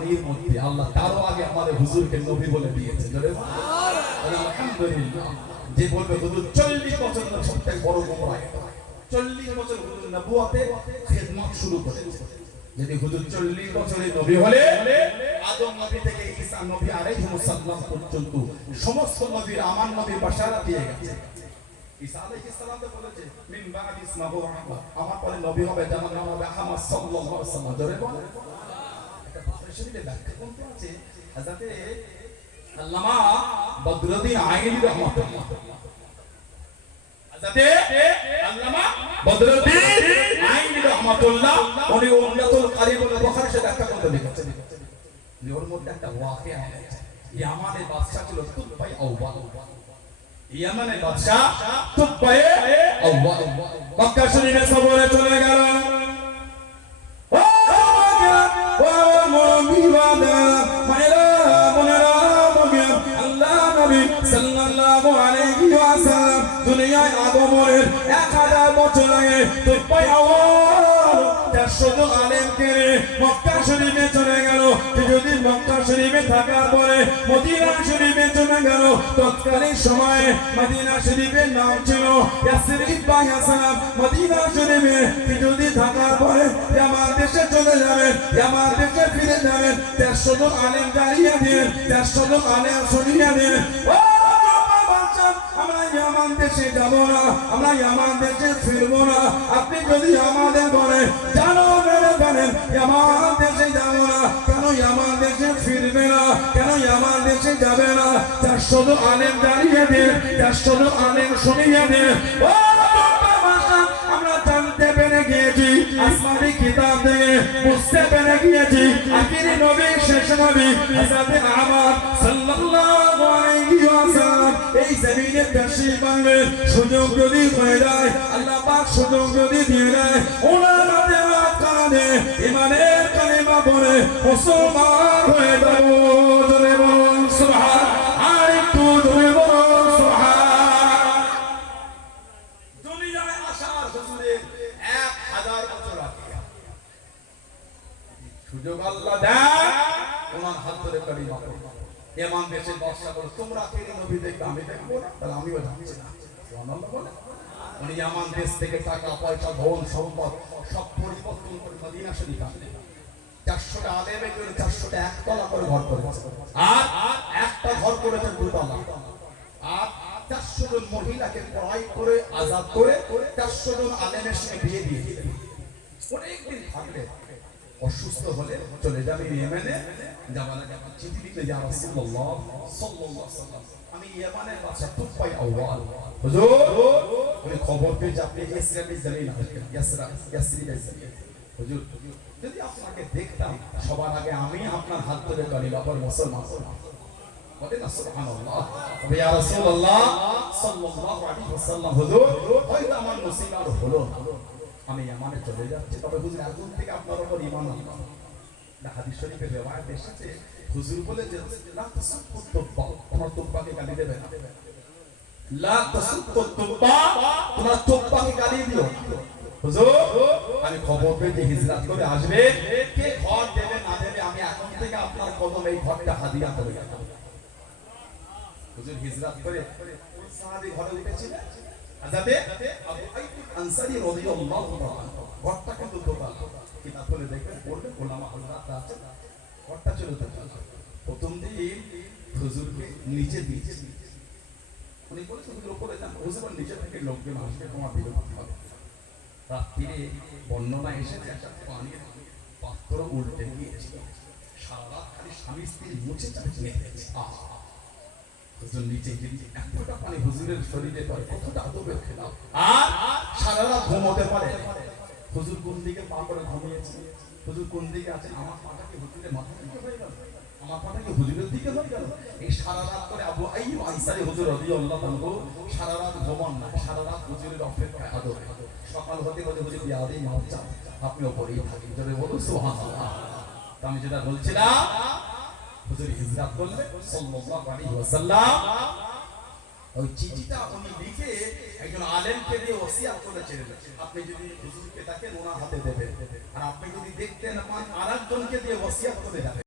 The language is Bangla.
পানির মধ্যে আল্লাহ তারও আগে আমাদের হুজুরকে নবী বলে দিয়েছে। জোরে আলহামদুলিল্লাহ। যে বলবে হুজুর 40 বছর সবথেকে বড় গোমরাহ, 40 বছর হুজুর নবুয়তে খিদমত শুরু করেছে। যদি হুজুর 40 বছরের নবী হলে আদম নবী থেকে ঈসা নবী আলাইহিস সালাম পর্যন্ত সমস্ত নবীর আমার নবী বাশারাত দিয়ে গেছে। ঈসা আলাইহিস সালাম তো বলেছে মিন বাদি ইসমাহু আহমদ, আমার পরে নবী হবে যার নাম হবে আহমদ সাল্লাল্লাহু আলাইহি ওয়াসাল্লাম। জোরে বলেন। একটা বুখারী শরীফে ব্যাখ্যা করতে আছে হযরতে আল্লামা বদরুদ্দিন আইনি রাহমাতুল্লাহ, হযরতে আল্লামা বদরুদ্দিন আইনি রাহমাতুল্লাহ উনি উম্মাতুল কারিমুল বুখারী শরীফে ব্যাখ্যা করতে লিখেছেন। ওর মধ্যে একটা ওয়াকিয়া আছে। ইয়ামানের বাদশা ছিল তুবাই আউওয়াল, ইয়ামানের বাদশা তুবাই আউওয়াল মক্কা শরীফে সফরে চলে গেল। ও মুমিনা মায়েরা বোনেরা, আল্লাহ নবী সাল্লাল্লাহু আলাইহি ওয়াসাল্লাম দুনিয়ায় আগমনের 1000 বছর আগে তুবাই আউওয়াল 400 আলেমকে মক্কা শরীফে চলে গেল। যদি মক্কা শরীফে থাকার পরে মদিনা শরীফে চলে গেল। তৎকালীন সময়ে মদিনা শরীফের নাম ছিল ইয়াসরিব বা ইয়াসরাব। মদিনা শরীফে যদি থাকার পরে আমার দেশে চলে যাবেন, আমার দেশে ফিরে যাবেন, 400 আলেম দাঁড়িয়ে দিন, 400 আলেম শুনিয়ে দিন। আমরা ইয়ামান দেশে যাব না, আমরা ইয়ামান দেশে ফিরব না। আপনি যদি আমাদের বলেন জানো মেরে বলেন ইয়ামান দেশে যাব না, কেন ইয়ামান দেশে ফিরবে না, কেন ইয়ামান দেশে যাবে না? 400 আলেম দাঁড়িয়ে দিন, 400 আলেম শুনিয়ে দিন। ও আমরা জানতে পেরে গিয়েছি, আসমানি কিতাব থেকে বুঝতে পেরে গিয়েছি আখিরি নবী শেষ নবী হযরত আহমদ সাল্লাল্লাহু আলাইহি ওয়াসাল্লাম এই জমিনে তশরীফ আনবেন। সুযোগ যদি হয়ে যায়, আল্লাহ পাক সুযোগ যদি দিয়ে দেয়, ওনার দেওয়াত কারণে ইমানের কালিমা পড়ে মুসলমান হয়ে যাব। জোরে বলুন সুবহান, আর একটু জোরে বলুন সুবহান। দুনিয়ায় আসার হুজুরের 1000 বছর আগে সুযোগ আল্লাহ দেয়, ওনার হাত ধরে কালিমা পড়ো। এমন দেশে বর্ষা বলো তোমরা আখিরি নবী দেখবে, আমি দেখবো না, তাহলে আমিও যাচ্ছি না। সুবহানাল্লাহ বলে উনি এমন দেশ থেকে টাকা পয়সা ধন সম্পদ সব পরিবর্তন করে মদিনা শরীফে আনলেন। 400 আলেমে করে 400 একতলা করে ঘর করেছে, আর একটা ঘর করেছে 2 তলা। আর 400 জন মহিলাকে পড়াই করে আজাদ করে 400 জন আলেমের সঙ্গে বিয়ে দিয়ে দিলেন। অনেকদিন থাকলে অসুস্থ হলে চলে যাবে ইয়েমেনে। যাবার আগে চিঠি লিখলে ইয়া রাসূলুল্লাহ সাল্লাল্লাহু আলাইহি ওয়াসাল্লাম আমি ইয়েমেনের বাদশা তুবাই আউওয়াল হুজুর ওই খবর পেয়ে আপনি ইসরাইল জমিন আসবেন, ইয়াসরিব জমিন। হুজুর যদি আপনাকে দেখতাম সবার আগে আমি আপনার হাত ধরে কালিমা পড়ে মুসলমান হতাম। বলেন সুবহানাল্লাহ। তবে ইয়া রাসূলুল্লাহ সাল্লাল্লাহু আলাইহি ওয়াসাল্লাম হুজুর হয়তো আমার নসিব আর হলো না, আমি ইয়ামানে চলে যাচ্ছি, তবে হুজুর এখন থেকে আপনার উপর ঈমান আনলাম। হাদিস শরীফে রওয়ায়াত এসেছে হুজুর বলে যে লা তাসুব্বু তুব্বা, তোমার তুব্বাকে গালি দেবে না। লা তাসুব্বু তুব্বা, তোমার তুব্বাকে গালি দিও না। হুজুর আমি খবর পেয়ে যে হিজরত করে আসবে, কে ঘর দেবে না দেবে আমি এখন থেকে আপনার কদমে এই ঘরটা হাদিয়া করে দেব। হুজুর হিজরত করে সাহাবী ঘরে উঠেছিলেন। হযরতে আবু আইয়ুব আনসারী রাদিয়াল্লাহু তাআলা ঘরটা কিন্তু দোতলা, কিতাব বলে দেখবেন পড়বেন ওলামা হযরত আছে, ঘরটা ছিল দোতলা। প্রথম দিন হুজুরকে নিচে দিয়েছে, উনি বলেছেন হুজুর উপরে যান, হুজুর নিচে থেকে লোকজন আসবে তোমার বিরক্তি হবে। রাত্রিরে বর্ণনা এসেছে একটা পানির পাত্র উল্টে গিয়েছে, সারা রাত খালি স্বামী স্ত্রী মুছে চাচিয়ে গেছে। হুজুর নিচে গিয়ে এতটা পানি হুজুরের শরীরে পড়ে, কতটা আদবের খেলাফ। আর সারা রাত ঘুমোতে পারে। হুজুর কোন দিকে পা করে ঘুমিয়েছে, হুজুর কোন দিকে আছেন, আমার পাটা কি হুজুরের মাথার দিকে হয়ে গেল, আমার পাটা কি হুজুরের দিকে হয়ে গেল। এই সারা রাত করে আবু আইয়ুব আনসারী হুজুর রাদিয়াল্লাহু আনহু সারা রাত ঘুমান না, সারা রাত হুজুরের অপেক্ষায় আদরে। সকাল হতে হতে হুজুর বিয়াদি মাফ চান, আপনি ওপরেই থাকেন। যদি বলুন সুবহানাল্লাহ। আমি যেটা বলছিলাম হুজুর হিজরত করলেন সাল্লাল্লাহু আলাইহি ওয়াসাল্লাম, ওই চিঠিটা উনি লিখে একজন আলেমকে দিয়ে ওসিয়ত করে ছেড়ে দিয়েছেন, আপনি যদি হুজুরকে তাকে ওনার হাতে দেবেন, আর আপনি যদি দেখতে না পান আরেকজনকে দিয়ে ওসিয়ত করে যাবেন।